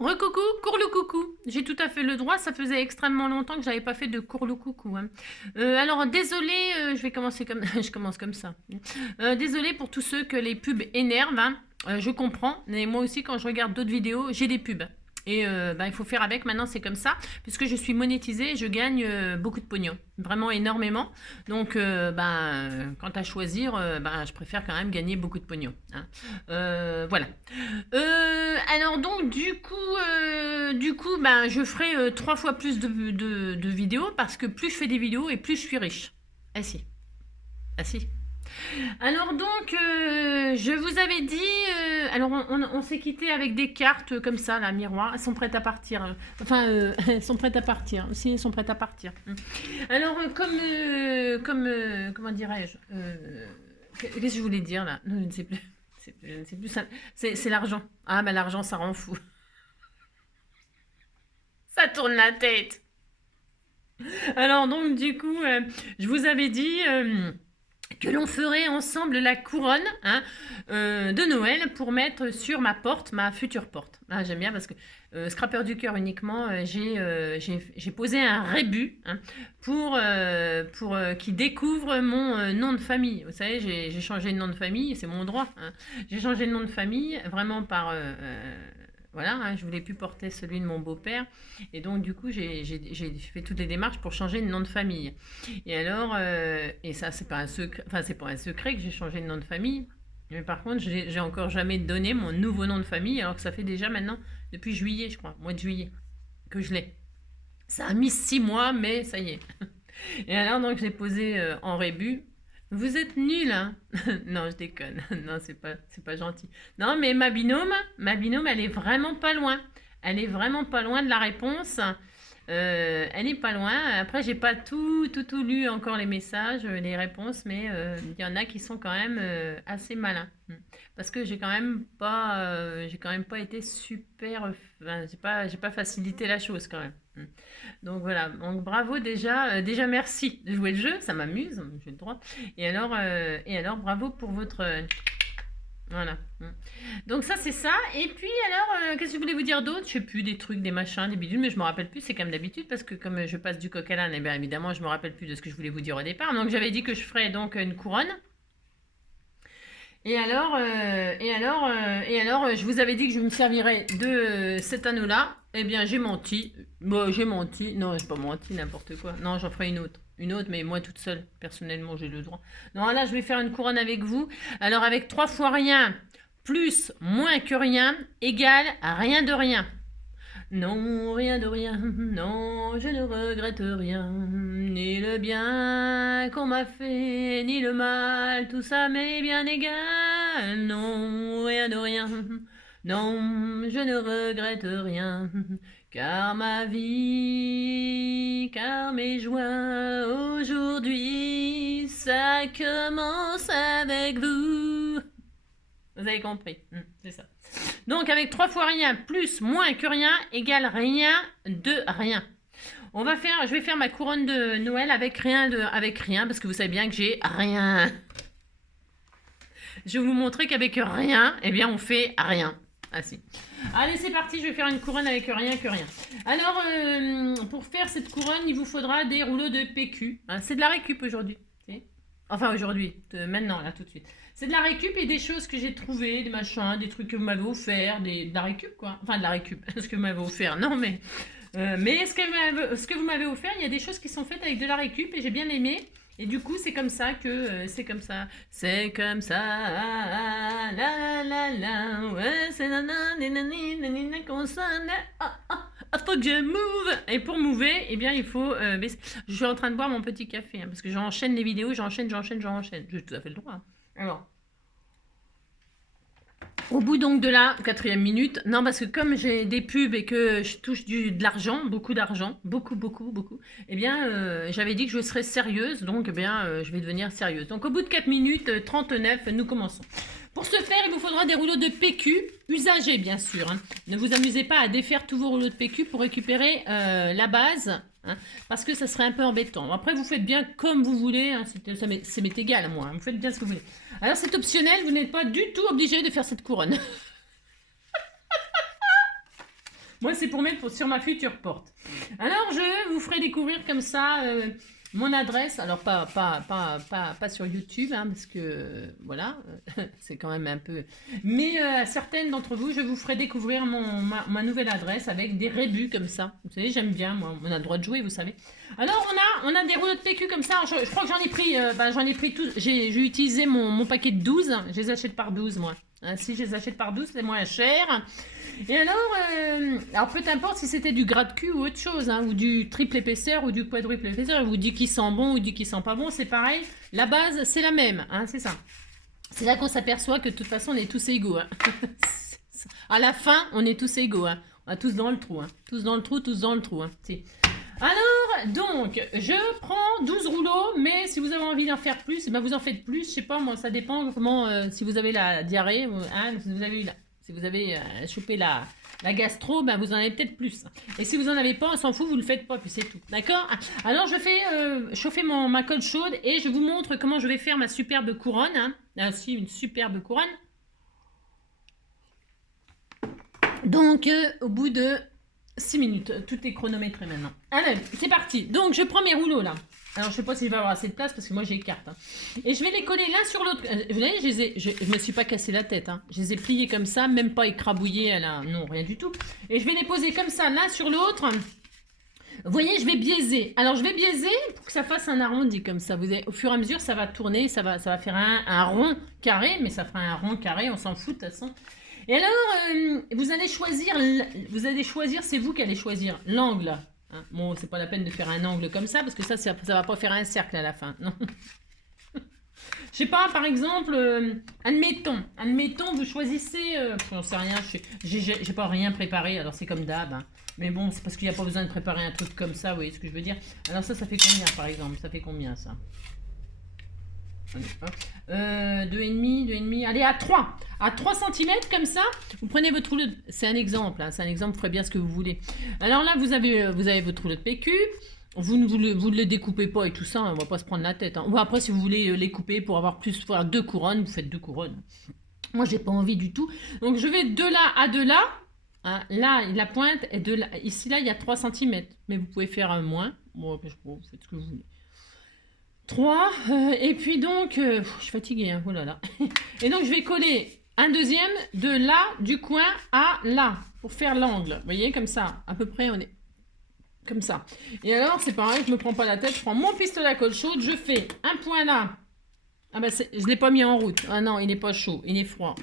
recoucou, courlou coucou. J'ai tout à fait le droit, ça faisait extrêmement longtemps que j'avais pas fait de courlou coucou. Hein. Alors désolé, je vais commencer comme je commence comme ça. Désolé pour tous ceux que les pubs énervent. Hein. Je comprends, mais moi aussi quand je regarde d'autres vidéos, j'ai des pubs. Et il faut faire avec, maintenant c'est comme ça, puisque je suis monétisée, je gagne beaucoup de pognon, vraiment énormément. Donc quant à choisir, je préfère quand même gagner beaucoup de pognon. Hein. Voilà. Alors donc du coup je ferai 3 fois plus de vidéos, parce que plus je fais des vidéos et plus je suis riche. Ah si. Ah si. Alors donc, je vous avais dit, alors on s'est quitté avec des cartes comme ça, là, miroir, elles sont prêtes à partir. Elles sont prêtes à partir. Si, elles sont prêtes à partir. Alors, comment dirais-je qu'est-ce que je voulais dire là? Non, je ne sais plus. Je ne sais plus. C'est l'argent. Ah, mais l'argent, ça rend fou. Ça tourne la tête. Alors donc, du coup, je vous avais dit que l'on ferait ensemble la couronne de Noël pour mettre sur ma porte, ma future porte. Ah, j'aime bien parce que Scrapper du cœur uniquement, j'ai posé un rébut pour qu'il découvre mon nom de famille. Vous savez, j'ai changé de nom de famille, c'est mon droit. Hein. J'ai changé de nom de famille vraiment par... voilà, hein, je voulais plus porter celui de mon beau-père. Et donc, du coup, j'ai fait toutes les démarches pour changer de nom de famille. Et alors, et ça, c'est pas un secret, enfin, c'est pas un secret que j'ai changé de nom de famille. Mais par contre, j'ai encore jamais donné mon nouveau nom de famille, alors que ça fait déjà maintenant, depuis juillet, je crois, mois de juillet, que je l'ai. Ça a mis 6 mois, mais ça y est. Et alors, donc, je l'ai posé en rébut. Vous êtes nuls, hein? Non, je déconne. Non, c'est pas gentil. Non, mais ma binôme, elle est vraiment pas loin. Elle est vraiment pas loin de la réponse. Elle est pas loin. Après, j'ai pas tout lu encore les messages, les réponses, mais il y en a qui sont quand même assez malins. Parce que j'ai quand même pas été super. Enfin, j'ai pas facilité la chose quand même. Donc voilà, donc bravo déjà, déjà merci de jouer le jeu, ça m'amuse, j'ai le droit. Et alors bravo pour votre... voilà. Donc ça c'est ça, et puis alors, qu'est-ce que je voulais vous dire d'autre? Je sais plus, des trucs, des machins, des bidules, mais je me rappelle plus, c'est comme d'habitude, parce que comme je passe du coq à l'âne, et bien évidemment je me rappelle plus de ce que je voulais vous dire au départ. Donc j'avais dit que je ferais donc une couronne. Et alors, je vous avais dit que je me servirais de cet anneau-là. Eh bien, j'ai menti. Bon, j'ai menti. Non, j'ai pas menti, n'importe quoi. Non, j'en ferai une autre. Une autre, mais moi toute seule. Personnellement, j'ai le droit. Non, là, je vais faire une couronne avec vous. Alors, avec 3 fois rien, plus moins que rien, égale à rien de rien. Non, rien de rien, non, je ne regrette rien, ni le bien qu'on m'a fait, ni le mal, tout ça m'est bien égal. Non, rien de rien, non, je ne regrette rien, car ma vie, car mes joies aujourd'hui, ça commence avec vous. Vous avez compris, c'est ça. Donc avec 3 fois rien plus moins que rien égale rien de rien. Je vais faire ma couronne de Noël avec rien, parce que vous savez bien que j'ai rien. Je vais vous montrer qu'avec rien, eh bien on fait rien. Ah si. Allez, c'est parti, je vais faire une couronne avec rien que rien. Alors, pour faire cette couronne, il vous faudra des rouleaux de PQ. Hein, c'est de la récup aujourd'hui. Enfin aujourd'hui, maintenant, là, tout de suite. C'est de la récup et des choses que j'ai trouvées, des machins, des trucs que vous m'avez offert, de la récup, quoi. Enfin, de la récup, ce que vous m'avez offert, non, mais... ce que vous m'avez offert, il y a des choses qui sont faites avec de la récup et j'ai bien aimé. Et du coup, c'est comme ça que... c'est comme ça. C'est comme ça. Ah, la la la. Ouais, c'est nanana, comme ça. Faut que je move. Et pour mover, eh bien, il faut baisser. Je suis en train de boire mon petit café, hein, parce que j'enchaîne les vidéos, j'enchaîne. J'ai tout à fait le droit. Hein. Alors, au bout donc de la 4e minute, non parce que comme j'ai des pubs et que je touche de l'argent, beaucoup d'argent, beaucoup, eh bien j'avais dit que je serais sérieuse, donc eh bien je vais devenir sérieuse. Donc au bout de 4 minutes 39, nous commençons. Pour ce faire, il vous faudra des rouleaux de PQ, usagés bien sûr. Hein. Ne vous amusez pas à défaire tous vos rouleaux de PQ pour récupérer la base, hein, parce que ça serait un peu embêtant. Après, vous faites bien comme vous voulez, hein, ça m'est égal à moi, hein, vous faites bien ce que vous voulez. Alors c'est optionnel, vous n'êtes pas du tout obligé de faire cette couronne. Moi, c'est pour mettre sur ma future porte. Alors, je vous ferai découvrir comme ça mon adresse. Alors, pas sur YouTube, hein, parce que, voilà, c'est quand même un peu... Mais à certaines d'entre vous, je vous ferai découvrir ma nouvelle adresse avec des rébus comme ça. Vous savez, j'aime bien, moi. On a le droit de jouer, vous savez. Alors, on a des rouleaux de PQ comme ça. Je crois que j'en ai pris tous. J'ai utilisé mon paquet de 12. Je les achète par 12, moi. Hein, si je les achète par 12, c'est moins cher. Et alors peu importe si c'était du gras de cul ou autre chose, hein, ou du triple épaisseur ou du quadruple épaisseur, ou du qui sent bon ou du qui sent pas bon, c'est pareil. La base, c'est la même, hein, c'est ça. C'est là qu'on s'aperçoit que de toute façon, on est tous égaux. Hein. À la fin, on est tous égaux. Hein. On est tous dans le trou. Hein. Tous dans le trou, tous dans le trou. Hein. Si. Alors, donc, je prends 12 rouleaux, mais si vous avez envie d'en faire plus, ben vous en faites plus. Je sais pas, moi, ça dépend comment, si vous avez la diarrhée, hein, si vous avez chopé la gastro, ben vous en avez peut-être plus. Et si vous en avez pas, on s'en fout, vous le faites pas, puis c'est tout. D'accord? Alors, je fais chauffer ma colle chaude et je vous montre comment je vais faire ma superbe couronne. Hein. Là aussi, une superbe couronne. Donc, au bout de 6 minutes, tout est chronométré maintenant. Allez, c'est parti. Donc, je prends mes rouleaux là. Alors, je sais pas si je vais avoir assez de place parce que moi j'ai carte. Hein. Et je vais les coller l'un sur l'autre. Vous voyez, je me suis pas cassé la tête. Hein. Je les ai pliés comme ça, même pas écrabouillés. Non, rien du tout. Et je vais les poser comme ça, l'un sur l'autre. Vous voyez, je vais biaiser. Alors, je vais biaiser pour que ça fasse un arrondi comme ça. Vous voyez, au fur et à mesure, ça va tourner, ça va faire un rond carré, mais ça fera un rond carré, on s'en fout de toute façon. Et alors, vous allez choisir, c'est vous qui allez choisir l'angle. Hein. Bon, c'est pas la peine de faire un angle comme ça, parce que ça va pas faire un cercle à la fin. Non. Je sais pas, par exemple, admettons, vous choisissez, j'en sais rien, j'ai pas rien préparé, alors c'est comme d'hab. Hein. Mais bon, c'est parce qu'il n'y a pas besoin de préparer un truc comme ça, vous voyez ce que je veux dire. Alors ça fait combien, par exemple? Ça fait combien, ça? 2,5, allez à 3 cm comme ça, vous prenez votre rouleau, c'est un exemple, hein, vous ferez bien ce que vous voulez. Alors là, vous avez votre rouleau de PQ, vous ne le découpez pas et tout ça, on va pas se prendre la tête. Hein. Ou après, si vous voulez les couper pour avoir faire 2 couronnes, vous faites 2 couronnes. Moi, j'ai pas envie du tout. Donc, je vais de là à de là. Hein, là, la pointe est de là. Ici, là, il y a 3 cm. Mais vous pouvez faire moins. Bon, vous faites ce que vous voulez. 3, et puis donc, je suis fatiguée, hein, oh là là. Et donc, je vais coller un deuxième de là, du coin à là, pour faire l'angle. Vous voyez, comme ça, à peu près, on est comme ça. Et alors, c'est pareil, je me prends pas la tête, je prends mon pistolet à colle chaude, je fais un point là. Ah ben, je l'ai pas mis en route. Ah non, il n'est pas chaud, il est froid.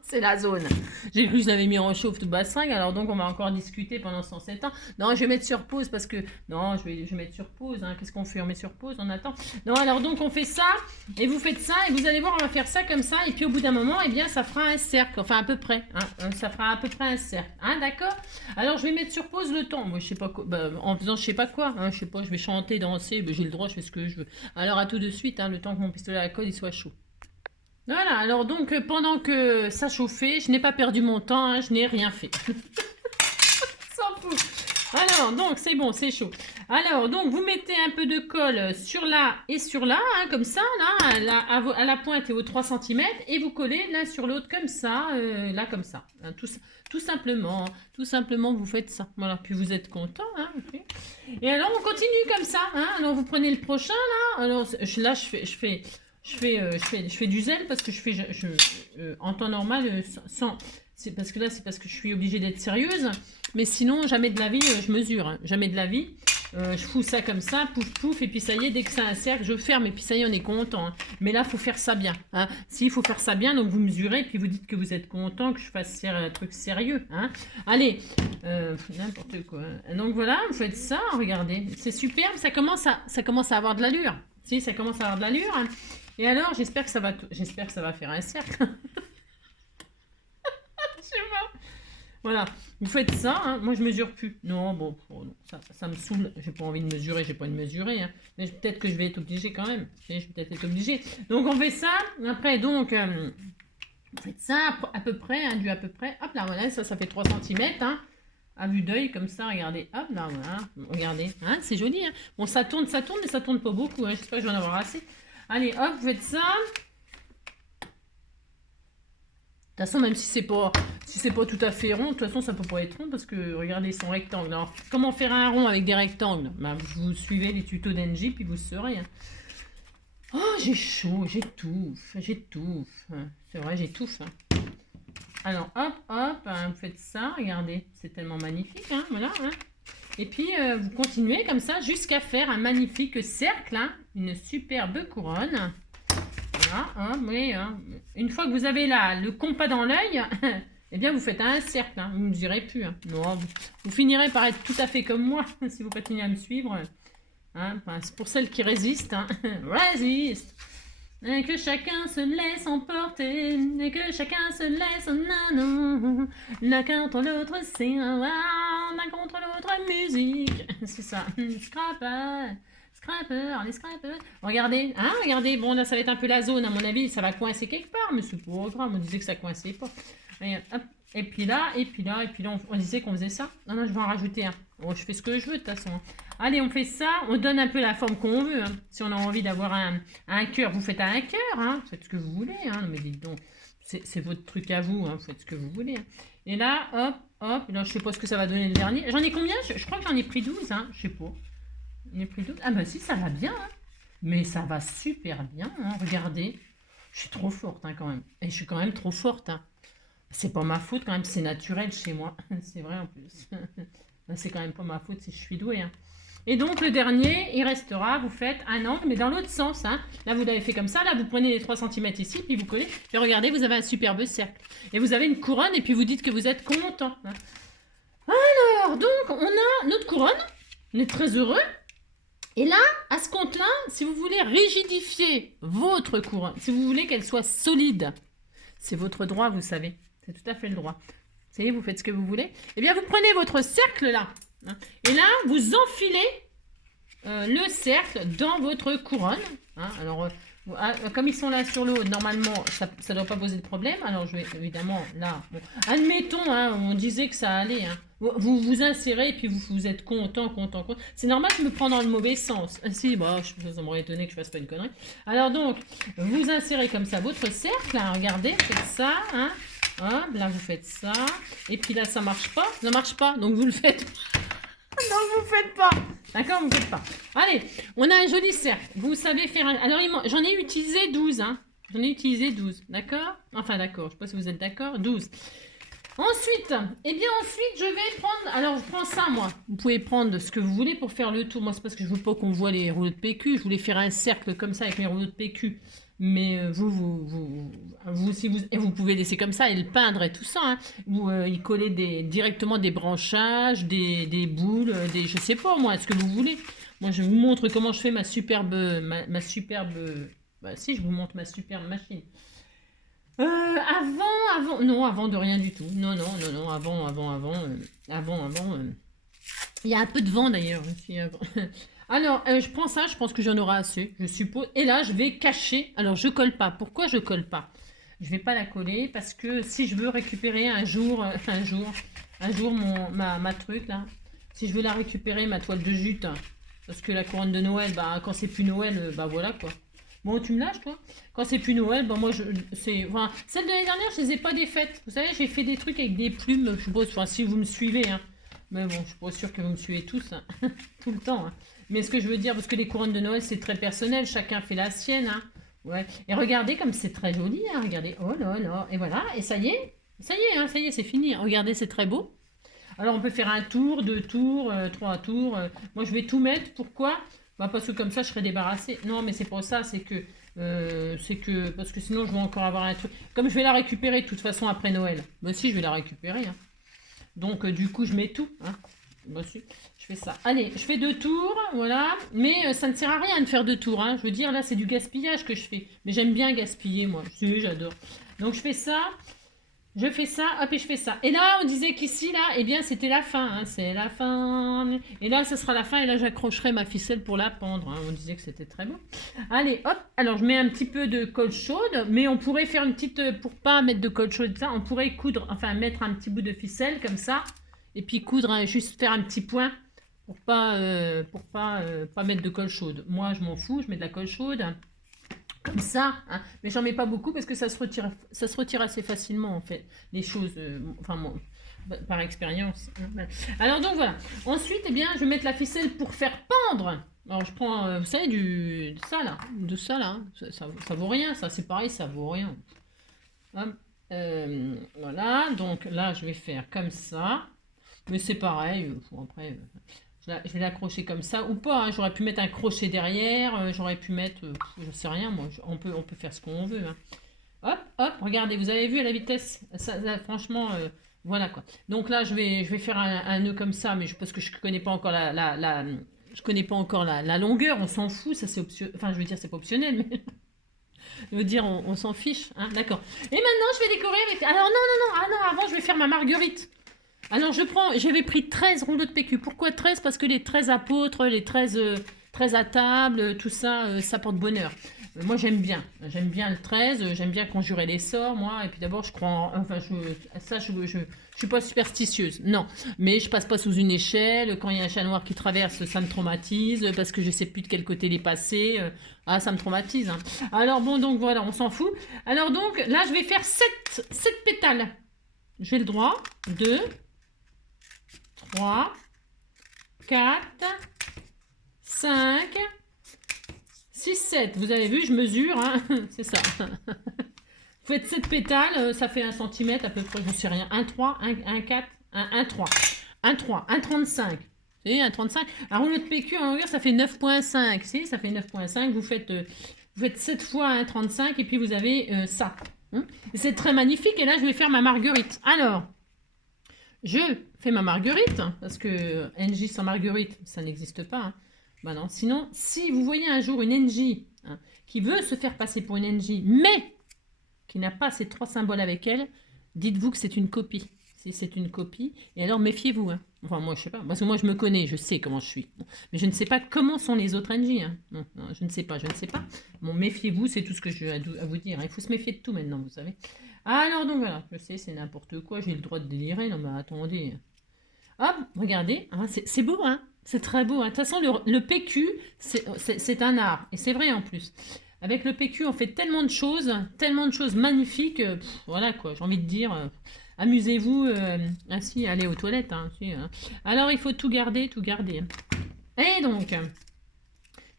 C'est la zone. J'ai cru que je l'avais mis en chauffe tout bassingue, alors donc on va encore discuter pendant 107 ans. Non, je vais mettre sur pause parce que... Non, je vais mettre sur pause. Hein. Qu'est-ce qu'on fait? On met sur pause, on attend. Non, alors donc on fait ça, et vous faites ça, et vous allez voir, on va faire ça comme ça, et puis au bout d'un moment, eh bien, ça fera un cercle. Enfin, à peu près. Hein. Ça fera à peu près un cercle. Hein, d'accord? Alors, je vais mettre sur pause le temps. Moi, je sais pas quoi. Bah, en faisant je sais pas quoi. Hein. Je sais pas, je vais chanter, danser. Bah, j'ai le droit, je fais ce que je veux. Alors, à tout de suite, hein, le temps que mon pistolet à la colle il soit chaud. Voilà, alors donc pendant que ça chauffait, je n'ai pas perdu mon temps, hein, je n'ai rien fait. S'en fout. Alors, donc c'est bon, c'est chaud. Alors, donc vous mettez un peu de colle sur là et sur là, hein, comme ça, là, à la pointe et aux 3 cm, et vous collez l'un sur l'autre comme ça, là comme ça. Hein, tout simplement, vous faites ça. Voilà, puis vous êtes content. Hein, okay. Et alors, on continue comme ça. Hein, alors, vous prenez le prochain, là. Alors, là, je fais du zèle parce que en temps normal, c'est parce que là, c'est parce que je suis obligée d'être sérieuse. Mais sinon, jamais de la vie, je mesure. Hein, jamais de la vie. Je fous ça comme ça, pouf, pouf. Et puis ça y est, dès que c'est un cercle, je ferme. Et puis ça y est, on est content. Hein. Mais là, il faut faire ça bien. Hein. S'il faut faire ça bien, donc vous mesurez. Puis vous dites que vous êtes content, que je fasse un truc sérieux. Hein. Allez, n'importe quoi. Hein. Donc voilà, vous faites ça. Regardez, c'est superbe. Ça commence à avoir de l'allure. Si, ça commence à avoir de l'allure. Hein. Et alors, j'espère que ça va faire un cercle. Je sais pas. Voilà, vous faites ça, hein. Moi je mesure plus. Non, bon, ça me saoule. J'ai pas envie de mesurer, j'ai pas envie de mesurer. Hein. Mais peut-être que je vais être obligée quand même. Je vais peut-être être obligée. Donc on fait ça. Après, donc, vous faites ça à peu près, hein, du à peu près. Hop là, voilà, ça fait 3 cm. Hein. À vue d'œil, comme ça, regardez. Hop là, voilà. Regardez, hein, c'est joli. Hein. Bon, ça tourne, mais ça tourne pas beaucoup. Hein. J'espère que je vais en avoir assez. Allez, hop, vous faites ça. toute façon, même si c'est pas tout à fait rond, de toute façon, ça peut pas être rond parce que regardez, ils sont rectangles. Alors, comment faire un rond avec des rectangles? Ben, vous suivez les tutos d'Engie, puis vous saurez. Hein. Oh, j'ai chaud, j'étouffe. C'est vrai, j'étouffe. Hein. Alors, hop, hop, hein, vous faites ça, regardez, c'est tellement magnifique, hein, voilà. Hein. Et puis, vous continuez comme ça jusqu'à faire un magnifique cercle, hein, une superbe couronne. Voilà, hein, mais une fois que vous avez là le compas dans l'œil, eh bien, vous faites un cercle, hein, vous ne mesurez plus. Hein. Non, vous finirez par être tout à fait comme moi, si vous continuez à me suivre. Hein, enfin, c'est pour celles qui résistent, hein. Résiste. Et que chacun se laisse emporter, et que chacun se laisse non. L'un contre l'autre, c'est l'un contre l'autre, musique. C'est ça. Scrapper, scrapper, les scrappers. Regardez, hein, regardez. Bon, là, ça va être un peu la zone, à mon avis. Ça va coincer quelque part, mais c'est pas grave. On disait que ça coinçait pas. Regarde, hop. Et puis là, on disait qu'on faisait ça. Non, non, je vais en rajouter un. Bon, je fais ce que je veux, de toute façon. Allez, on fait ça, on donne un peu la forme qu'on veut. Hein. Si on a envie d'avoir un cœur, vous faites un cœur. Hein. Faites ce que vous voulez. Hein. Mais dites donc, c'est votre truc à vous. Hein. Faites ce que vous voulez. Hein. Et là, hop, hop. Là, je sais pas ce que ça va donner le dernier. J'en ai combien? Je crois que j'en ai pris 12. Hein. Je sais pas. J'en ai pris 12. Ah bah si, ça va bien. Hein. Mais ça va super bien. Hein. Regardez. Je suis trop forte hein, quand même. Et je suis quand même trop forte. Hein. C'est pas ma faute quand même. C'est naturel chez moi. C'est vrai en plus. C'est quand même pas ma faute si je suis douée. Hein. Et donc le dernier, il restera, vous faites un angle, mais dans l'autre sens. Hein. Là, vous l'avez fait comme ça, là, vous prenez les 3 cm ici, puis vous collez. Puis regardez, vous avez un superbe cercle. Et vous avez une couronne, et puis vous dites que vous êtes content. Hein. Alors, donc, on a notre couronne. On est très heureux. Et là, à ce compte-là, si vous voulez rigidifier votre couronne, si vous voulez qu'elle soit solide, c'est votre droit, vous savez. C'est tout à fait le droit. Vous savez, vous faites ce que vous voulez. Eh bien, vous prenez votre cercle là. Hein, et là, vous enfilez le cercle dans votre couronne. Hein, alors, comme ils sont là sur le haut, normalement, ça ne doit pas poser de problème. Alors, je vais évidemment là. Bon, admettons, hein, on disait que ça allait. Hein, vous vous insérez et puis vous êtes content. C'est normal que je me prends dans le mauvais sens. Si, bah, ça m'aurait étonné que je fasse pas une connerie. Alors, donc, vous insérez comme ça votre cercle. Hein, regardez, faites ça. Hein. Hop, là vous faites ça. Et puis là ça marche pas. Ça marche pas. Donc vous le faites. Non, vous faites pas. D'accord, vous faites pas. Allez, on a un joli cercle. Vous savez faire un... Alors j'en ai utilisé 12. Hein. J'en ai utilisé 12. D'accord. Enfin d'accord. Je sais pas si vous êtes d'accord. 12. Ensuite, je vais prendre... Alors je prends ça moi. Vous pouvez prendre ce que vous voulez pour faire le tour. Moi c'est parce que je veux pas qu'on voit les rouleaux de PQ. Je voulais faire un cercle comme ça avec mes rouleaux de PQ. Mais vous, si vous, et vous pouvez laisser comme ça et le peindre et tout ça. Hein. Vous y collez directement des branchages, des boules, je sais pas moi, ce que vous voulez. Moi, je vous montre comment je fais ma superbe, bah si, je vous montre ma superbe machine. Avant de rien du tout. Non, avant. Il y a un peu de vent d'ailleurs aussi avant. Alors, je prends ça, je pense que j'en aurai assez, je suppose. Et là, je vais cacher. Alors, je colle pas. Pourquoi je colle pas? Je vais pas la coller parce que si je veux récupérer un jour ma truc là, si je veux la récupérer, ma toile de jute, parce que la couronne de Noël, bah quand c'est plus Noël, bah voilà quoi. Bon, tu me lâches toi? Quand c'est plus Noël, bah moi enfin, celle de l'année dernière, je les ai pas défaites. Vous savez, j'ai fait des trucs avec des plumes, je suppose, enfin si vous me suivez, hein. Mais bon, je suis pas sûre que vous me suivez tous, hein. Tout le temps. Hein. Mais ce que je veux dire, parce que les couronnes de Noël, c'est très personnel, chacun fait la sienne. Hein. Ouais. Et regardez comme c'est très joli. Hein. Regardez, oh là là. Et voilà, et ça y est, hein, ça y est, c'est fini. Regardez, c'est très beau. Alors on peut faire un tour, 2 tours, 3 tours. Moi, je vais tout mettre. Pourquoi? Bah, parce que comme ça, je serai débarrassée. Non, mais c'est pour ça, c'est que parce que sinon, je vais encore avoir un truc. Comme je vais la récupérer de toute façon après Noël. Bah si, je vais la récupérer. Hein. Donc, du coup, je mets tout. Hein. Bah, si, je fais ça. Allez, je fais 2 tours, voilà. Mais ça ne sert à rien de faire 2 tours. Hein. Je veux dire, là, c'est du gaspillage que je fais. Mais j'aime bien gaspiller, moi. Si, j'adore. Donc, je fais ça. Je fais ça, hop, et je fais ça. Et là, on disait qu'ici, là, eh bien, c'était la fin. Hein. C'est la fin. Et là, ce sera la fin. Et là, j'accrocherai ma ficelle pour la pendre. Hein. On disait que c'était très beau. Allez, hop. Alors, je mets un petit peu de colle chaude. Mais on pourrait faire une petite... Pour pas mettre de colle chaude, ça, on pourrait coudre... Enfin, mettre un petit bout de ficelle, comme ça. Et puis coudre, hein, juste faire un petit point. Pour pas mettre de colle chaude. Moi, je m'en fous. Je mets de la colle chaude. comme ça, hein. Mais j'en mets pas beaucoup parce que ça se retire assez facilement en fait, les choses, enfin bon, par expérience, hein, voilà. Alors donc voilà. Ensuite, eh bien, je vais mettre la ficelle pour faire pendre. Alors je prends, vous savez, de ça là, hein. Ça vaut rien, ça c'est pareil, ça vaut rien. Hop, voilà, donc là je vais faire comme ça, mais c'est pareil, après je vais l'accrocher comme ça ou pas, hein. J'aurais pu mettre un crochet derrière, j'aurais pu mettre, je sais rien moi, on peut faire ce qu'on veut, hein. Hop, hop, regardez, vous avez vu à la vitesse, ça, là, franchement, voilà quoi. Donc là je vais faire un nœud comme ça, mais parce que je connais pas encore je connais pas encore la longueur, on s'en fout, ça c'est optionnel, enfin je veux dire c'est pas optionnel, mais je veux dire on s'en fiche, hein, d'accord. Et maintenant je vais décorer avec, alors non, non, non, ah non, avant je vais faire ma marguerite. Alors j'avais pris 13 rouleaux de PQ. Pourquoi 13? Parce que les 13 apôtres, les 13 à table, tout ça, ça porte bonheur. Moi j'aime bien le 13, j'aime bien conjurer les sorts, moi, et puis d'abord je crois enfin je suis pas superstitieuse, non, mais je passe pas sous une échelle, quand il y a un chat noir qui traverse, ça me traumatise, parce que je sais plus de quel côté il est passé, ça me traumatise, hein. Alors bon, donc voilà, on s'en fout. Alors donc, là je vais faire 7 pétales. J'ai le droit, 2, 3, 4, 5, 6, 7. Vous avez vu, je mesure, hein. C'est ça. Vous faites 7 pétales, ça fait 1 centimètre à peu près, je ne sais rien. 1, 3, 1, 4, 1, 3. 1, 3, 1, 35. Vous voyez, 1, 35. Un rouleau de PQ en longueur, ça fait 9,5. Si, ça fait 9,5. Vous faites 7 fois 1, 35 et puis vous avez ça. C'est très magnifique et là, je vais faire ma marguerite. Alors, je fais ma marguerite, parce que NJ sans marguerite, ça n'existe pas, hein. Ben non. Sinon, si vous voyez un jour une NJ, hein, qui veut se faire passer pour une NJ, mais qui n'a pas ces 3 symboles avec elle, dites-vous que c'est une copie. Si c'est une copie, et alors méfiez-vous, hein. Enfin, moi, je sais pas. Parce que moi, je me connais, je sais comment je suis. Bon. Mais je ne sais pas comment sont les autres NJ, hein. Non, non, je ne sais pas. Bon, méfiez-vous, c'est tout ce que je vais à vous dire, hein. Il faut se méfier de tout maintenant, vous savez. Alors, donc voilà, je sais, c'est n'importe quoi, j'ai le droit de délirer. Non, mais attendez. Hop, regardez, hein, c'est beau, hein. C'est très beau, hein. De toute façon, le PQ, c'est un art. Et c'est vrai en plus. Avec le PQ, on fait tellement de choses magnifiques. Voilà quoi, j'ai envie de dire, amusez-vous. Si, allez aux toilettes, hein, si, hein. Alors, il faut tout garder, tout garder, hein. Et donc,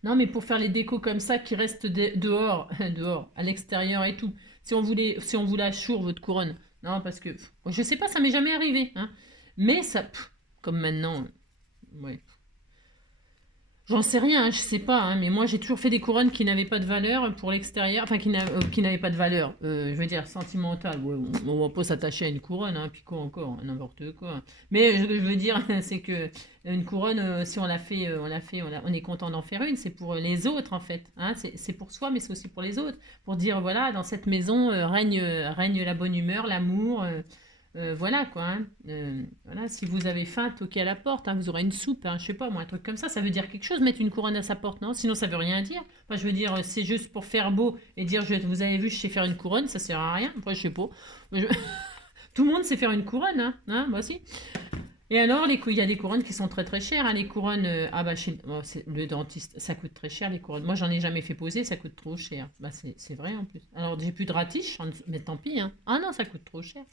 non, mais pour faire les décos comme ça qui restent dehors, dehors, à l'extérieur et tout. Si on vous la choure, votre couronne. Non, parce que, je sais pas, ça m'est jamais arrivé, hein. Mais ça, comme maintenant, ouais. J'en sais rien, hein, je sais pas, hein, mais moi j'ai toujours fait des couronnes qui n'avaient pas de valeur pour l'extérieur, enfin qui n'avaient pas de valeur, je veux dire sentimentale. Ouais, on va pas s'attacher à une couronne, hein, puis quoi encore, n'importe quoi. Mais ce que je veux dire, c'est que une couronne, si on l'a fait, on est content d'en faire une, c'est pour les autres en fait, hein, c'est pour soi, mais c'est aussi pour les autres, pour dire voilà, dans cette maison règne la bonne humeur, l'amour. Voilà quoi, hein. Voilà, si vous avez faim, toquez à la porte, hein, vous aurez une soupe, hein, je sais pas moi, un truc comme ça veut dire quelque chose, mettre une couronne à sa porte, non? Sinon ça veut rien dire. Enfin, je veux dire, c'est juste pour faire beau et dire vous avez vu, je sais faire une couronne, ça sert à rien. Après, je sais pas. Tout le monde sait faire une couronne, hein, moi aussi. Et alors, il y a des couronnes qui sont très très chères, hein, les couronnes, chez le dentiste, ça coûte très cher les couronnes. Moi, j'en ai jamais fait poser, ça coûte trop cher. Bah, c'est vrai en plus. Alors, j'ai plus de ratiche, mais tant pis, hein. Ah non, ça coûte trop cher.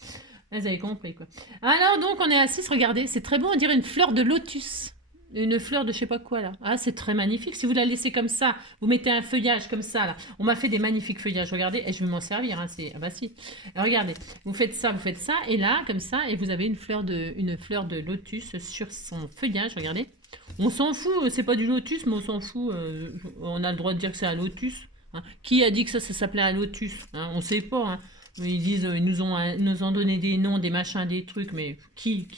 Vous avez compris quoi. Alors donc on est assis, regardez, c'est très beau, on dirait une fleur de lotus. Une fleur de je sais pas quoi là. Ah, c'est très magnifique. Si vous la laissez comme ça, vous mettez un feuillage comme ça là. On m'a fait des magnifiques feuillages, regardez, et je vais m'en servir, hein, ah bah si. Alors, regardez, vous faites ça, et là, comme ça, et vous avez une fleur de lotus sur son feuillage, regardez. On s'en fout, c'est pas du lotus, mais on s'en fout. On a le droit de dire que c'est un lotus, hein. Qui a dit que ça s'appelait un lotus, hein? On sait pas, hein. Ils disent, ils nous ont donné des noms, des machins, des trucs, mais qui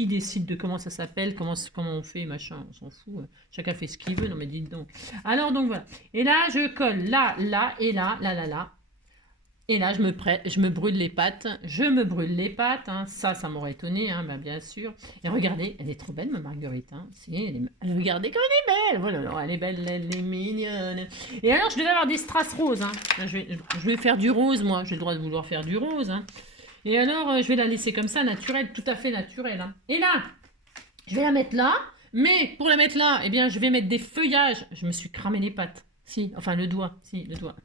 décide de comment ça s'appelle, comment on fait, machin, on s'en fout. Chacun fait ce qu'il veut, non mais dites donc. Alors donc voilà. Et là, je colle là, là, et là, là, là, là. Et là, je me brûle les pattes. Hein. Ça m'aurait étonné, hein, bah, bien sûr. Et regardez, elle est trop belle, ma Marguerite. Hein. Regardez comme elle est belle. Voilà, elle est belle, elle est mignonne. Et alors, je devais avoir des strass roses. Hein. Je vais faire du rose, moi. J'ai le droit de vouloir faire du rose. Hein. Et alors, je vais la laisser comme ça, naturelle, tout à fait naturelle. Hein. Et là, je vais la mettre là. Mais pour la mettre là, eh bien, je vais mettre des feuillages. Je me suis cramé les pattes. Si, enfin le doigt, si, le doigt.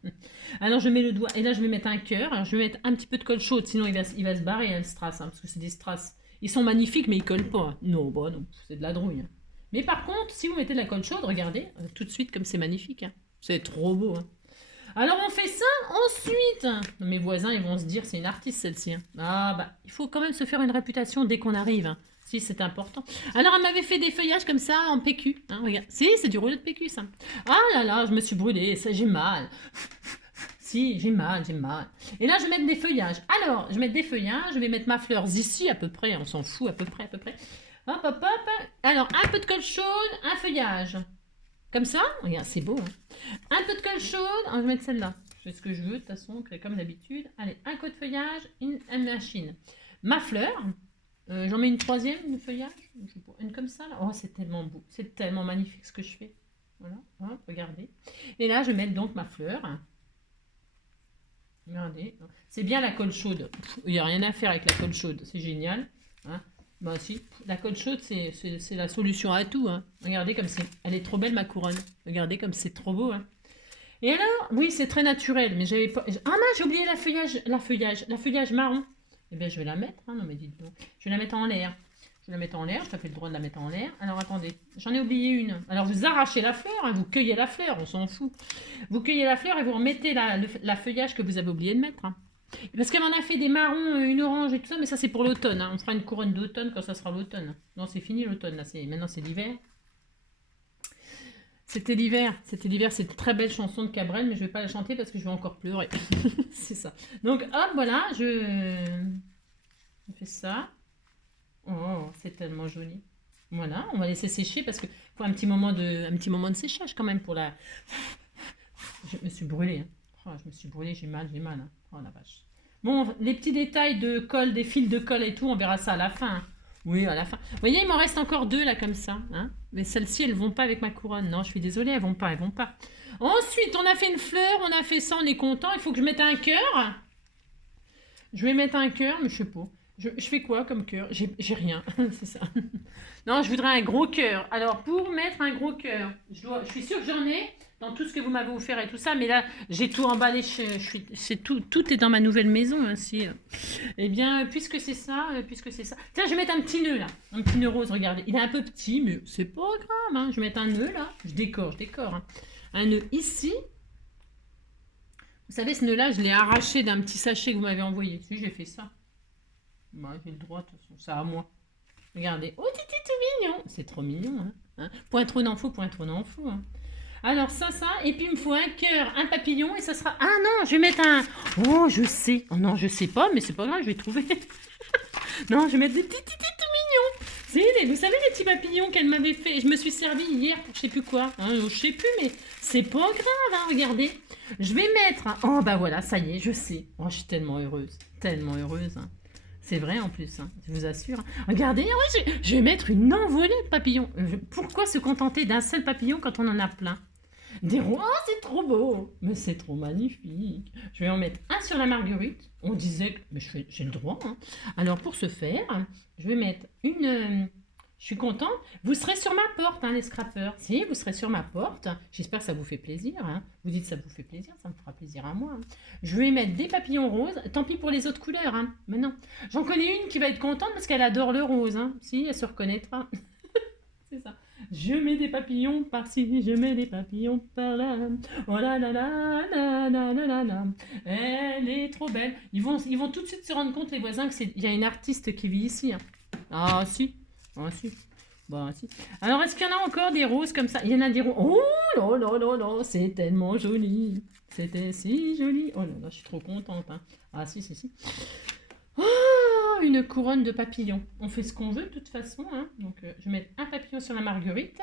Alors je mets le doigt, et là je vais mettre un cœur. Alors je vais mettre un petit peu de colle chaude, sinon il va se barrer, hein, le strass, hein, parce que c'est des strass. Ils sont magnifiques, mais ils collent pas. Non, bah non, c'est de la drouille. Mais par contre, si vous mettez de la colle chaude, regardez, tout de suite comme c'est magnifique. Hein. C'est trop beau. Hein. Alors on fait ça ensuite. Mes voisins, ils vont se dire, c'est une artiste celle-ci. Hein. Ah bah, il faut quand même se faire une réputation dès qu'on arrive. Hein. Si, c'est important. Alors, elle m'avait fait des feuillages comme ça en PQ. Hein, regarde. Si, c'est du rouleau de PQ, ça. Ah là là, je me suis brûlée. Ça, j'ai mal. Si, j'ai mal, j'ai mal. Et là, je vais mettre des feuillages. Alors, je vais mettre des feuillages. Je vais mettre ma fleur ici, à peu près. On s'en fout, à peu près, à peu près. Hop, hop, hop. Alors, un peu de colle chaude, un feuillage. Comme ça. Regarde, c'est beau. Hein. Un peu de colle chaude. Alors, je vais mettre celle-là. Je fais ce que je veux, de toute façon, comme d'habitude. Allez, un coup de feuillage, une machine. Ma fleur. J'en mets une troisième, une feuillage, une comme ça. Là. Oh, c'est tellement beau, c'est tellement magnifique ce que je fais. Voilà, hein, regardez. Et là, je mets donc ma fleur. Regardez, c'est bien la colle chaude. Il n'y a rien à faire avec la colle chaude, c'est génial. Hein. Bah si, la colle chaude, c'est la solution à tout. Hein. Regardez comme c'est, elle est trop belle ma couronne. Regardez comme c'est trop beau. Hein. Et alors, oui, c'est très naturel, mais j'avais pas. Ah mince, j'ai oublié la feuillage marron. Eh bien, je vais la mettre. Hein, non, mais dites donc. Je vais la mettre en l'air. Je vais la mettre en l'air. Je t'ai fait le droit de la mettre en l'air. Alors, attendez. J'en ai oublié une. Alors, vous arrachez la fleur. Hein, vous cueillez la fleur. On s'en fout. Vous cueillez la fleur et vous remettez la feuillage que vous avez oublié de mettre. Hein. Parce qu'elle m'en a fait des marrons, une orange et tout ça. Mais ça, c'est pour l'automne. Hein. On fera une couronne d'automne quand ça sera l'automne. Non, c'est fini l'automne. Maintenant, c'est l'hiver. C'était l'hiver, c'est une très belle chanson de Cabrel, mais je vais pas la chanter parce que je vais encore pleurer. C'est ça. Donc hop, voilà, je fais ça. Oh, c'est tellement joli. Voilà, on va laisser sécher parce que faut un petit moment de séchage quand même pour la. Je me suis brûlée. Hein. Oh, je me suis brûlée, j'ai mal. Hein. Oh la vache. Bon, les petits détails de colle, des fils de colle et tout, on verra ça à la fin. Hein. Oui, à la fin. Vous voyez, il m'en reste encore deux là comme ça. Hein, mais celles-ci, elles vont pas avec ma couronne. Non, je suis désolée, elles vont pas. Ensuite, on a fait une fleur, on a fait ça, on est content. Il faut que je mette un cœur. Je vais mettre un cœur, mais je sais pas. Je fais quoi comme cœur? J'ai rien, c'est ça. Non, je voudrais un gros cœur. Alors, pour mettre un gros cœur, je suis sûre que j'en ai dans tout ce que vous m'avez offert et tout ça, mais là, j'ai tout emballé. Tout est dans ma nouvelle maison ainsi. Eh bien, puisque c'est ça. Tiens, je vais mettre un petit nœud là, un petit nœud rose. Regardez, il est un peu petit, mais c'est pas grave. Hein. Je vais mettre un nœud là. Je décore. Hein. Un nœud ici. Vous savez, ce nœud-là, je l'ai arraché d'un petit sachet que vous m'avez envoyé. Si, j'ai fait ça. Bah, j'ai le droit, de toute façon, c'est à moi. Regardez. Oh, t'étais tout mignon. C'est trop mignon, hein. Point trop d'enfants. Hein. Alors, ça, et puis il me faut un cœur, un papillon, et ça sera... Ah non, je vais mettre un... Oh, je sais. Oh non, je sais pas, mais c'est pas grave, je vais trouver. Non, je vais mettre des petits tout mignons. Vous savez, les petits papillons qu'elle m'avait fait. Je me suis servi hier pour je sais plus quoi. Hein, je sais plus, mais c'est pas grave, hein, regardez. Je vais mettre... Oh, bah voilà, ça y est, je sais. Oh, je suis tellement heureuse. Hein. C'est vrai en plus, hein, je vous assure. Regardez, je vais mettre une envolée de papillons. Pourquoi se contenter d'un seul papillon quand on en a plein? Des rois, oh, c'est trop beau. Mais c'est trop magnifique. Je vais en mettre un sur la marguerite. On disait que... Mais j'ai le droit. Hein. Alors, pour ce faire, je vais mettre une... Je suis contente. Vous serez sur ma porte, hein, les scrappers. Si, vous serez sur ma porte. J'espère que ça vous fait plaisir. Hein. Vous dites que ça vous fait plaisir, ça me fera plaisir à moi. Hein. Je vais mettre des papillons roses. Tant pis pour les autres couleurs. Hein. Mais non. J'en connais une qui va être contente parce qu'elle adore le rose. Hein. Si, elle se reconnaîtra. C'est ça. Je mets des papillons par-ci, je mets des papillons par-là. Oh là là là là là là là là. Elle est trop belle. Ils vont tout de suite se rendre compte, les voisins, qu'il y a une artiste qui vit ici. Hein. Ah si. Ah si. Bah si. Alors, est-ce qu'il y en a encore des roses comme ça? Il y en a des roses. Oh là là là là, c'est tellement joli. C'était si joli. Oh là là, je suis trop contente. Hein. Ah si. Oh, une couronne de papillons. On fait ce qu'on veut de toute façon. Hein. Donc, je vais mettre un papillon sur la marguerite.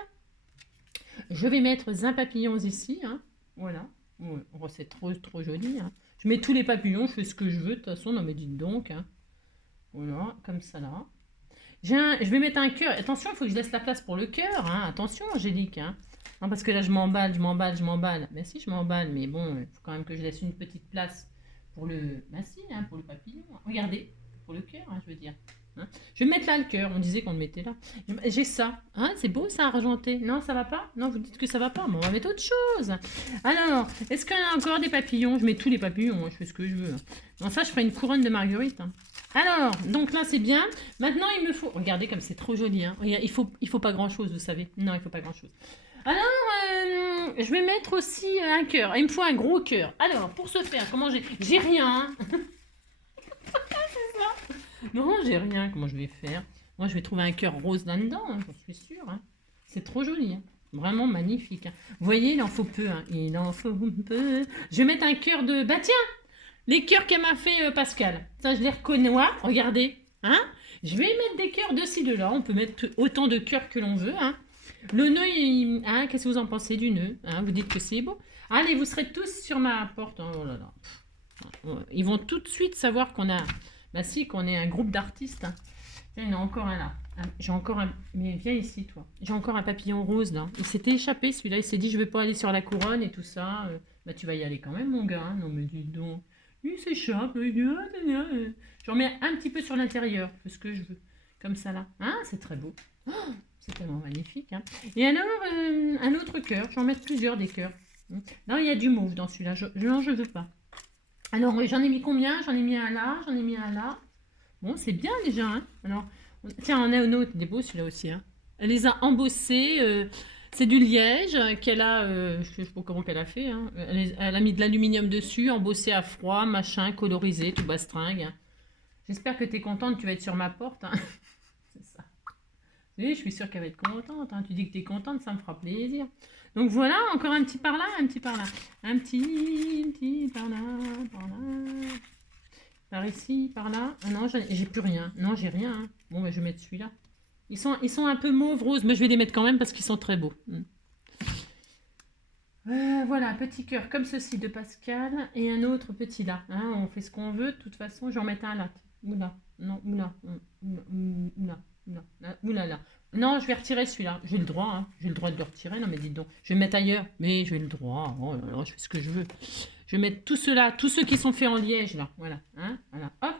Je vais mettre un papillon ici. Hein. Voilà. Oh, c'est trop joli. Hein. Je mets tous les papillons. Je fais ce que je veux. De toute façon, non mais dites donc. Hein. Voilà, comme ça là. Je vais mettre un cœur. Attention, il faut que je laisse la place pour le cœur. Hein. Attention, Angélique. Hein. Non, parce que là, je m'emballe. Ben si, je m'emballe. Mais bon, il faut quand même que je laisse une petite place pour le... Ben si, hein, pour le papillon. Regardez, pour le cœur, hein, je veux dire. hein. Je vais mettre là le cœur. On disait qu'on le mettait là. J'ai ça. Hein, c'est beau ça, argenté. Non, ça va pas? Non, vous dites que ça va pas. Mais on va mettre autre chose. Alors, est-ce qu'il y a encore des papillons? Je mets tous les papillons. Hein, je fais ce que je veux. Non, ça, je ferai une couronne de marguerite. Hein. Alors, donc là, c'est bien. Maintenant, il me faut... Regardez comme c'est trop joli. Hein. Il faut pas grand-chose, vous savez. Non, il faut pas grand-chose. Alors, je vais mettre aussi un cœur. Il me faut un gros cœur. Alors, pour ce faire, comment j'ai... J'ai rien. Hein. Non, j'ai rien. Comment je vais faire? Moi, je vais trouver un cœur rose là-dedans, hein, j'en suis sûre. Hein. C'est trop joli. Hein. Vraiment magnifique. Hein. Vous voyez, il en faut peu. Hein. Il en faut peu. Je vais mettre un cœur de... Bah tiens, les cœurs qu'elle m'a fait Pascal. Ça, je les reconnais. Regardez. Hein, je vais mettre des cœurs de ci, de là. On peut mettre autant de cœurs que l'on veut. Hein. Le nœud, hein, qu'est-ce que vous en pensez du nœud? Hein, vous dites que c'est beau. Allez, vous serez tous sur ma porte. Oh là là. Ils vont tout de suite savoir qu'on a... Bah si, qu'on est un groupe d'artistes. Hein. Tiens, il y en a encore un là. J'ai encore un... Mais viens ici, toi. J'ai encore un papillon rose, là. Il s'était échappé, celui-là. Il s'est dit, je vais pas aller sur la couronne et tout ça. Bah, tu vas y aller quand même, mon gars. Hein. Non, mais dis donc. Il s'échappe. J'en mets un petit peu sur l'intérieur. Je fais ce que je veux. Comme ça, là. Hein, c'est très beau. Oh, c'est tellement magnifique. Hein. Et alors, un autre cœur. J'en mets plusieurs des cœurs. Non, il y a du mauve dans celui-là. Non, je veux pas. Alors, j'en ai mis combien? J'en ai mis un là, j'en ai mis un là. Bon, c'est bien déjà. Hein. Alors, tiens, on a un autre, il est beau celui-là aussi. Hein. Elle les a embossés. C'est du liège qu'elle a, je sais pas comment qu'elle a fait. Hein. Elle a mis de l'aluminium dessus, embossé à froid, machin, colorisé, tout bastringue. Hein. J'espère que tu es contente, tu vas être sur ma porte. Hein. C'est ça. Oui, je suis sûre qu'elle va être contente. Hein. Tu dis que tu es contente, ça me fera plaisir. Donc voilà, encore un petit par là, un petit par là. Un petit par là, par là. Par ici, par là. Ah non, j'ai plus rien. Non, j'ai rien. Hein. Bon, bah, je vais mettre celui-là. Ils sont un peu mauve rose, mais je vais les mettre quand même parce qu'ils sont très beaux. Voilà, un petit cœur comme ceci de Pascal et un autre petit là. Hein, on fait ce qu'on veut. De toute façon, je vais en mettre un là. Oula, non, oula, oula, oula, oula, là. Non, je vais retirer celui-là. J'ai le droit, hein. J'ai le droit de le retirer. Non, mais dites donc. Je vais le mettre ailleurs. Mais j'ai le droit. Oh là là, je fais ce que je veux. Je vais mettre tout cela, tous ceux qui sont faits en liège, là. Voilà. Hein, voilà. Hop.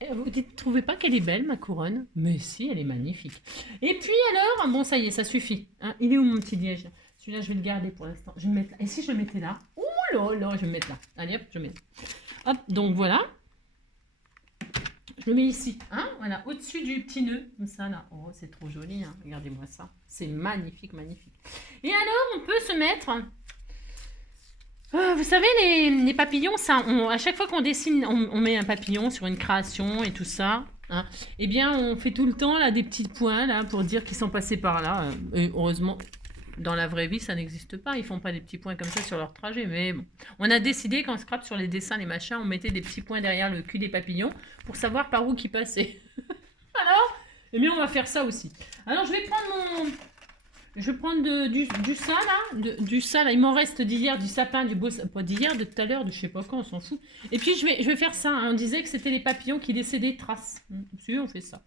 Et vous ne trouvez pas qu'elle est belle, ma couronne? Mais si, elle est magnifique. Et puis alors, bon, ça y est, ça suffit. Hein. Il est où mon petit liège? Celui-là, je vais le garder pour l'instant. Je vais le mettre là. Et si je le mettais là? Oh là là, je vais le mettre là. Allez, hop, je mets. Hop, donc voilà. Je le mets ici, hein, voilà, au-dessus du petit nœud, comme ça, là. Oh, c'est trop joli, hein. Regardez-moi ça. C'est magnifique, magnifique. Et alors, on peut se mettre... vous savez, les papillons, ça, à chaque fois qu'on dessine, on met un papillon sur une création et tout ça. Hein, eh bien, on fait tout le temps, là, des petits points, là, pour dire qu'ils sont passés par là. Et heureusement... Dans la vraie vie, ça n'existe pas. Ils font pas des petits points comme ça sur leur trajet. Mais bon. On a décidé qu'en scrap sur les dessins, les machins, on mettait des petits points derrière le cul des papillons pour savoir par où qu'ils passaient. Alors, eh bien, on va faire ça aussi. Alors, je vais prendre mon... Je vais prendre du ça, là. Du ça, là. Il m'en reste d'hier, du sapin, du beau... Pas d'hier, de tout à l'heure, de je sais pas quand, on s'en fout. Et puis, je vais faire ça. Hein. On disait que c'était les papillons qui laissaient des traces. Si, on fait ça.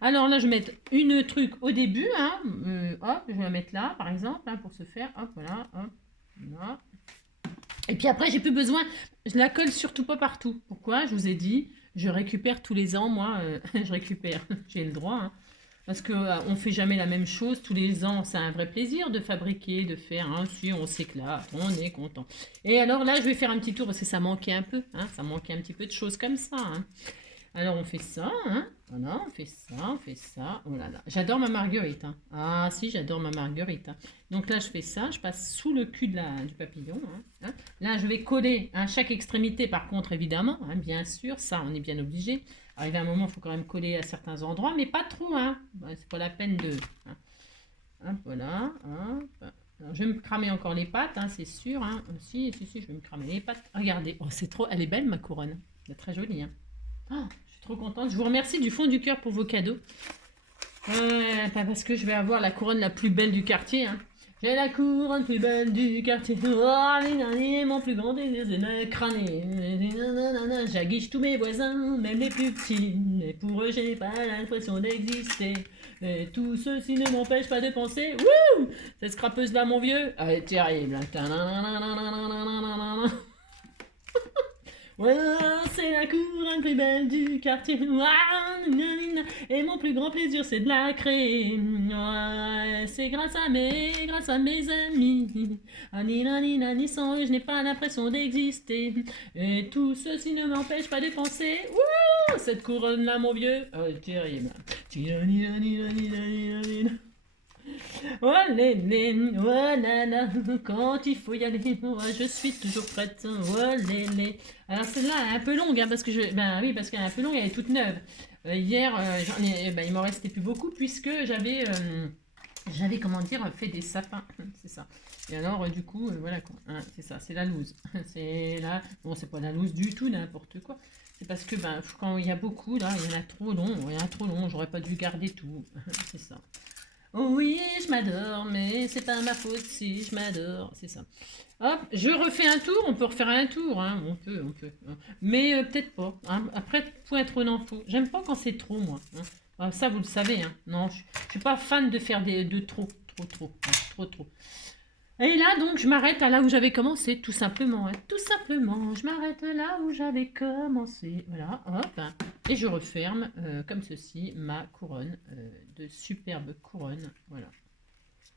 Alors là, je vais mettre une truc au début. Hein. Hop, je vais la mettre là, par exemple, hein, pour se faire. Hop, voilà. Hop, voilà. Et puis après, j'ai plus besoin. Je la colle surtout pas partout. Pourquoi? Je vous ai dit, je récupère tous les ans, moi. Je récupère. J'ai le droit. Hein. Parce qu'on ne fait jamais la même chose tous les ans. C'est un vrai plaisir de fabriquer, de faire. Hein. Si on s'éclate, on est content. Et alors là, je vais faire un petit tour parce que ça manquait un peu. Hein. Ça manquait un petit peu de choses comme ça. Hein. Alors on fait ça. Hein. Voilà, on fait ça, on fait ça. Oh là là. J'adore ma marguerite. Hein. Ah si, j'adore ma marguerite. Hein. Donc là, je fais ça. Je passe sous le cul du papillon. Hein. Là, je vais coller hein, chaque extrémité, par contre, évidemment. Hein, bien sûr, ça, on est bien obligé. Arrivé à un moment, il faut quand même coller à certains endroits, mais pas trop, hein. C'est pas la peine de... Hein. Hop, voilà. Hop. Alors, je vais me cramer encore les pattes, hein, c'est sûr. Hein. Si, je vais me cramer les pattes. Regardez, oh, c'est trop... Elle est belle, ma couronne. Elle est très jolie. Hein. Oh, je suis trop contente. Je vous remercie du fond du cœur pour vos cadeaux. Parce que je vais avoir la couronne la plus belle du quartier. Hein. J'ai la couronne plus belle du quartier. Oh, mon plus grand désir, c'est de me crâner. J'aguiche tous mes voisins, même les plus petits. Mais pour eux, j'ai pas l'impression d'exister. Et tout ceci ne m'empêche pas de penser. Wouh! Cette scrapeuse-là, mon vieux, elle est terrible. Ouais, c'est la couronne plus belle du quartier. Ouah, nanana. Et mon plus grand plaisir, c'est de la créer. Ouais, c'est grâce à mes amis. Ani, nani, nani, sans eux, je n'ai pas l'impression d'exister. Et tout ceci ne m'empêche pas de penser. Ouh, cette couronne-là, mon vieux, oh, terrible. Tirani, nani, nani, nani, nani. Oh lélé, oh nana, quand il faut y aller, oh, je suis toujours prête. Oh lélé. Alors celle-là elle est un peu longue, hein, parce que ben oui, parce qu'elle est un peu longue, elle est toute neuve. Hier, il m'en restait plus beaucoup puisque j'avais comment dire, fait des sapins, c'est ça. Et alors du coup, voilà quoi, hein, c'est ça, c'est la loose. C'est là, bon c'est pas la loose du tout, n'importe quoi. C'est parce que ben quand il y a beaucoup là, il y en a trop long, j'aurais pas dû garder tout, c'est ça. Oh oui, je m'adore, mais c'est pas ma faute si je m'adore, c'est ça. Hop, je refais un tour, on peut refaire un tour, hein, on peut. Mais peut-être pas. Hein. Après, faut être en info. J'aime pas quand c'est trop, moi. Hein. Ah, ça, vous le savez, hein. Non, je suis pas fan de faire de trop. Hein, trop. Et là, donc, je m'arrête à là où j'avais commencé, tout simplement. Hein. Tout simplement, je m'arrête là où j'avais commencé. Voilà, hop. Et je referme, comme ceci, ma couronne, de superbe couronne. Voilà.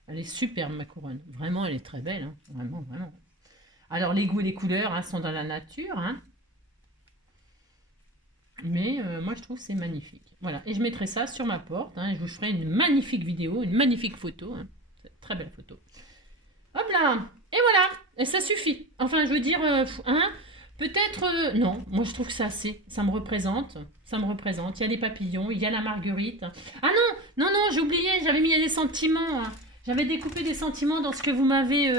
Elle est superbe, ma couronne. Vraiment, elle est très belle. Hein. Vraiment. Alors, les goûts et les couleurs hein, sont dans la nature. Hein. Mais moi, je trouve que c'est magnifique. Voilà. Et je mettrai ça sur ma porte. Hein. Je vous ferai une magnifique vidéo, une magnifique photo. Hein. Très belle photo. Hop là. Et voilà. Et ça suffit. Enfin, je veux dire, hein, peut-être... non, moi, je trouve que c'est assez. Ça me représente. Il y a les papillons, il y a la marguerite. Ah non, j'ai oublié. J'avais mis des sentiments. Hein. J'avais découpé des sentiments dans ce que vous m'avez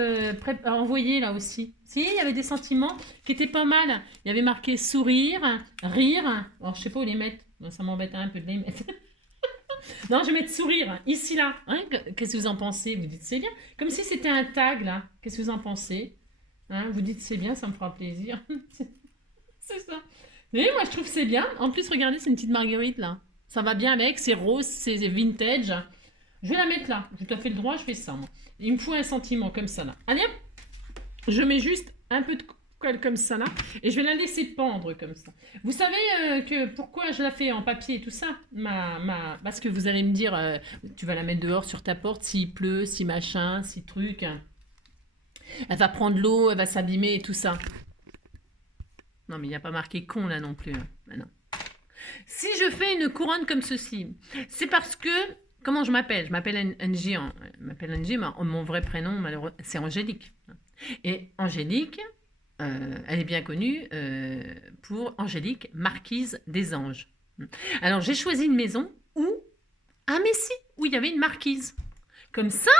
envoyé là aussi. Si, il y avait des sentiments qui étaient pas mal. Il y avait marqué sourire, rire. Alors, je sais pas où les mettre. Ça m'embête un peu de les mettre. Non, je vais mettre sourire, ici, là. Hein, qu'est-ce que vous en pensez? Vous dites c'est bien. Comme si c'était un tag, là. Qu'est-ce que vous en pensez? Hein, vous dites c'est bien, ça me fera plaisir. C'est ça. Et moi, je trouve que c'est bien. En plus, regardez, c'est une petite marguerite, là. Ça va bien avec, c'est rose, c'est vintage. Je vais la mettre là. J'ai tout à fait le droit, je fais ça, moi. Il me faut un sentiment comme ça, là. Allez, hop. Je mets juste un peu de colle comme ça, là. Et je vais la laisser pendre comme ça. Vous savez que pourquoi je la fais en papier et tout ça Parce que vous allez me dire, tu vas la mettre dehors sur ta porte, s'il pleut, si machin, si truc. Elle va prendre l'eau, elle va s'abîmer et tout ça. Non, mais il n'y a pas marqué con là non plus. Hein. Non. Si je fais une couronne comme ceci, c'est parce que... Comment je m'appelle? Je m'appelle Angie. Mais mon vrai prénom, malheureusement, c'est Angélique. Et Angélique, elle est bien connue pour Angélique, marquise des anges. Alors, j'ai choisi une maison où... Ah, mais si, où il y avait une marquise. Comme ça,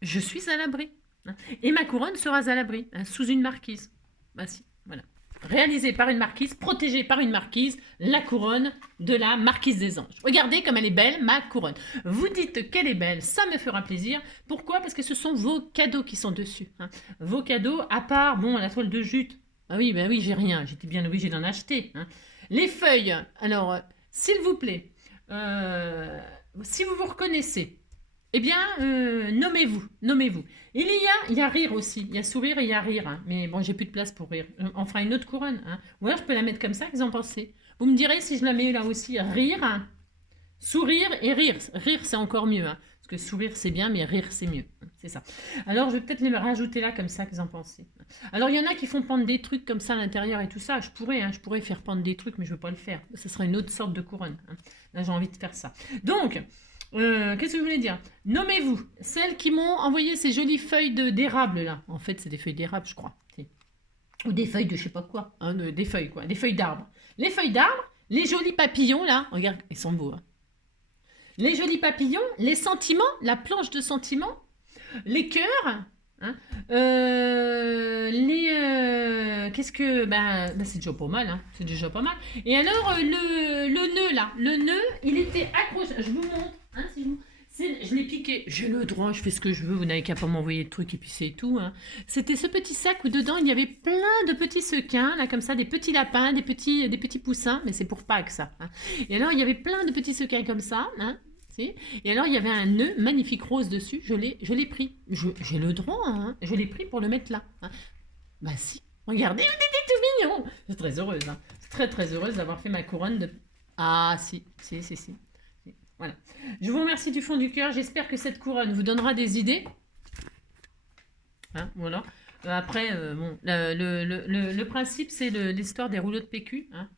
je suis à l'abri. Et ma couronne sera à l'abri, hein, sous une marquise. Bah si, voilà. Réalisée par une marquise, protégée par une marquise, la couronne de la marquise des anges. Regardez comme elle est belle, ma couronne. Vous dites qu'elle est belle, ça me fera plaisir. Pourquoi? Parce que ce sont vos cadeaux qui sont dessus. Hein. Vos cadeaux, à part, bon, la toile de jute. Ah oui, ben oui, j'ai rien. J'étais bien obligée d'en acheter. Hein. Les feuilles, alors, s'il vous plaît, si vous vous reconnaissez, eh bien, nommez-vous. Il y a rire aussi. Il y a sourire et il y a rire. Hein. Mais bon, j'ai plus de place pour rire. On fera une autre couronne. Hein. Ou alors, je peux la mettre comme ça, qu'est-ce que vous en pensez? Vous me direz si je la mets là aussi. Rire, hein. Sourire et rire. Rire, c'est encore mieux. Hein. Parce que sourire, c'est bien, mais rire, c'est mieux. C'est ça. Alors, je vais peut-être les rajouter là, comme ça, qu'est-ce que vous en pensez? Alors, il y en a qui font pendre des trucs comme ça à l'intérieur et tout ça. Je pourrais faire pendre des trucs, mais je ne veux pas le faire. Ce sera une autre sorte de couronne. Hein. Là, j'ai envie de faire ça. Donc... qu'est-ce que je voulais dire? Nommez-vous celles qui m'ont envoyé ces jolies feuilles d'érable là. En fait, c'est des feuilles d'érable, je crois. Ou des feuilles de je sais pas quoi. Hein, des feuilles quoi. Des feuilles d'arbre. Les feuilles d'arbre, les jolis papillons là. Regarde, ils sont beaux. Hein. Les jolis papillons, les sentiments, la planche de sentiments, les cœurs. Hein, qu'est-ce que... c'est déjà pas mal. Hein, c'est déjà pas mal. Et alors, le nœud là. Le nœud, il était accroché. Je vous montre. Hein, je l'ai piqué, j'ai le droit, je fais ce que je veux, vous n'avez qu'à pas m'envoyer de trucs et puis c'est tout. Hein. C'était ce petit sac où dedans il y avait plein de petits sequins, là comme ça, des petits lapins, des petits poussins, mais c'est pour Pâques ça. Hein. Et alors il y avait plein de petits sequins comme ça, hein, et alors il y avait un nœud magnifique rose dessus, je l'ai pris. J'ai le droit, hein, je l'ai pris pour le mettre là. Hein. Bah si, regardez, vous étiez tout mignon. Je suis très heureuse. Hein. Je suis très très heureuse d'avoir fait ma couronne de... Ah si. Voilà. Je vous remercie du fond du cœur. J'espère que cette couronne vous donnera des idées. Hein, voilà. Après, bon, le principe, c'est l'histoire des rouleaux de PQ. Hein.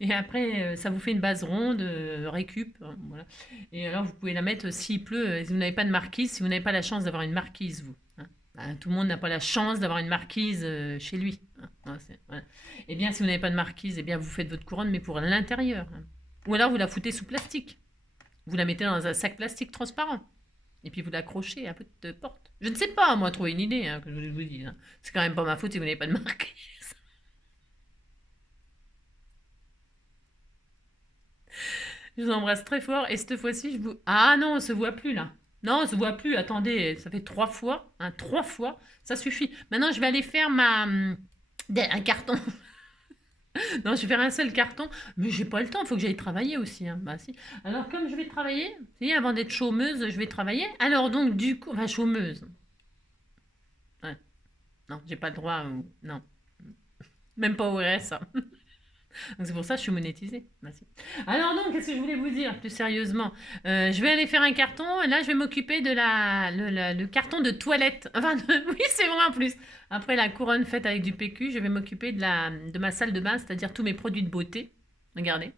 Et après, ça vous fait une base ronde, récup. Hein, voilà. Et alors, vous pouvez la mettre s'il pleut, si vous n'avez pas de marquise, si vous n'avez pas la chance d'avoir une marquise, vous. Hein. Bah, tout le monde n'a pas la chance d'avoir une marquise chez lui. Hein. Voilà. Eh bien, si vous n'avez pas de marquise, eh bien, vous faites votre couronne, mais pour l'intérieur. Hein. Ou alors, vous la foutez sous plastique. Vous la mettez dans un sac plastique transparent. Et puis vous l'accrochez à votre porte. Je ne sais pas, moi, trouver une idée, hein, que je vous dis. Hein. C'est quand même pas ma faute si vous n'avez pas de marquise. Je vous embrasse très fort. Et cette fois-ci, je vous... Ah non, on se voit plus, là. Non, on se voit plus. Attendez, ça fait 3 fois. Hein, 3 fois. Ça suffit. Maintenant, je vais aller faire un carton. Non, je vais faire un seul carton, mais j'ai pas le temps, il faut que j'aille travailler aussi. Hein. Bah, si. Alors, comme je vais travailler, vous voyez, avant d'être chômeuse, je vais travailler. Alors, donc, du coup, enfin, chômeuse. Ouais. Non, j'ai pas le droit. Non, même pas au RSA. Donc, c'est pour ça que je suis monétisée. Bah, si. Alors, donc, qu'est-ce que je voulais vous dire plus sérieusement? Je vais aller faire un carton, et là, je vais m'occuper de le carton de toilette. Enfin, oui, c'est vrai en plus. Après la couronne faite avec du PQ, je vais m'occuper de ma salle de bain, c'est-à-dire tous mes produits de beauté. Regardez,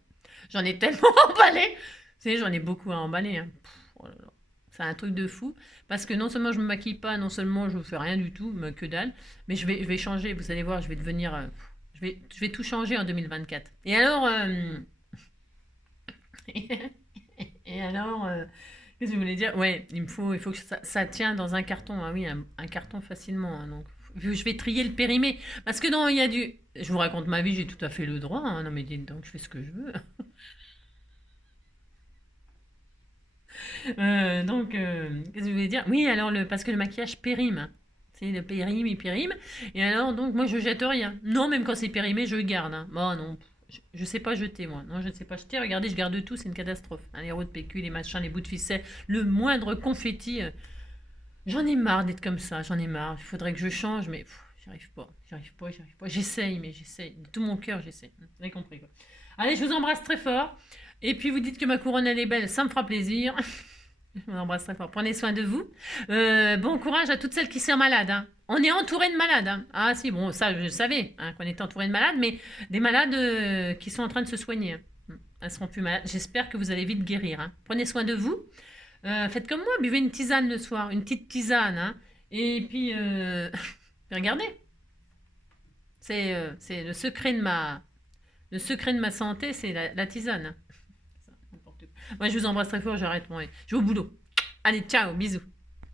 j'en ai tellement emballé. Vous savez, j'en ai beaucoup à emballer. Hein. Oh là là. C'est un truc de fou. Parce que non seulement je me maquille pas, non seulement je ne fais rien du tout, mais que dalle, mais je vais changer. Vous allez voir, je vais devenir... je vais tout changer en 2024. Et alors... et alors... Qu'est-ce que je voulais dire? Ouais, il faut que ça tient dans un carton. Ah oui, un carton facilement. Hein, donc, je vais trier le périmé. Parce que non, il y a du... Je vous raconte ma vie, j'ai tout à fait le droit. Hein, non mais dites donc, je fais ce que je veux. Qu'est-ce que je voulais dire? Oui, alors, parce que le maquillage périme. C'est le périme, il périme. Et alors, donc, moi, je jette rien. Non, même quand c'est périmé, je garde. Hein. Bon, non, je sais pas jeter, moi. Non, je ne sais pas jeter. Regardez, je garde tout, c'est une catastrophe. Hein, les roues de PQ, les machins, les bouts de ficelle, le moindre confetti. J'en ai marre d'être comme ça, j'en ai marre. Il faudrait que je change, mais j'arrive pas. J'essaye, mais j'essaye. De tout mon cœur, j'essaye. Vous avez compris, quoi. Allez, je vous embrasse très fort. Et puis, vous dites que ma couronne, elle est belle, ça me fera plaisir. Je vous embrasse très fort. Prenez soin de vous. Bon courage à toutes celles qui sont malades. Hein. On est entouré de malades. Hein. Ah si, bon, ça, je savais hein, qu'on était entouré de malades, mais des malades qui sont en train de se soigner. Hein. Elles seront plus malades. J'espère que vous allez vite guérir. Hein. Prenez soin de vous. Faites comme moi, buvez une tisane le soir, une petite tisane. Hein. Et puis, regardez. C'est le secret de ma santé, c'est la tisane. Moi, je vous embrasse très fort, j'arrête. Bon, je vais au boulot. Allez, ciao, bisous.